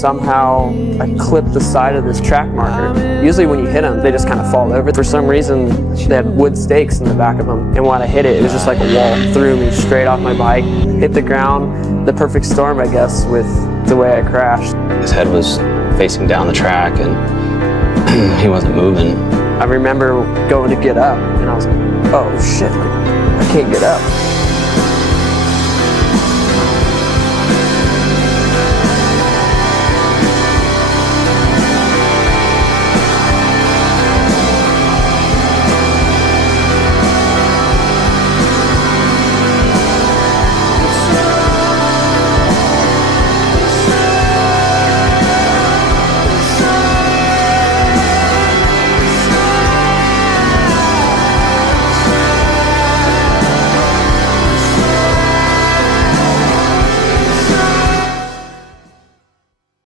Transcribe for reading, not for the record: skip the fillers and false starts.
somehow I clipped the side of this track marker. Usually when you hit them, they just kind of fall over. For some reason, they had wood stakes in the back of them. And when I hit it, it was just like a wall. Threw me straight off my bike, hit the ground. The perfect storm, I guess, with the way I crashed. His head was facing down the track and he wasn't moving. I remember going to get up and I was like, oh shit, I can't get up.